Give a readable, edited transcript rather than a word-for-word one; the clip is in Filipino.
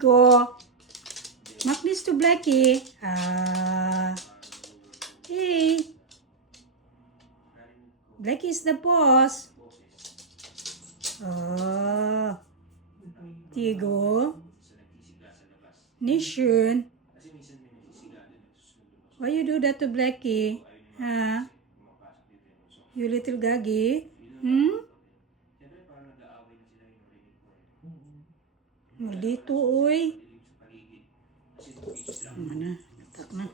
go. Mark this to Blackie. Hey. Blackie is the boss. Oh. Diego. Nishun. Why you do that to Blackie? Huh? You little gagi? Dito, uy. Mana? Letak na.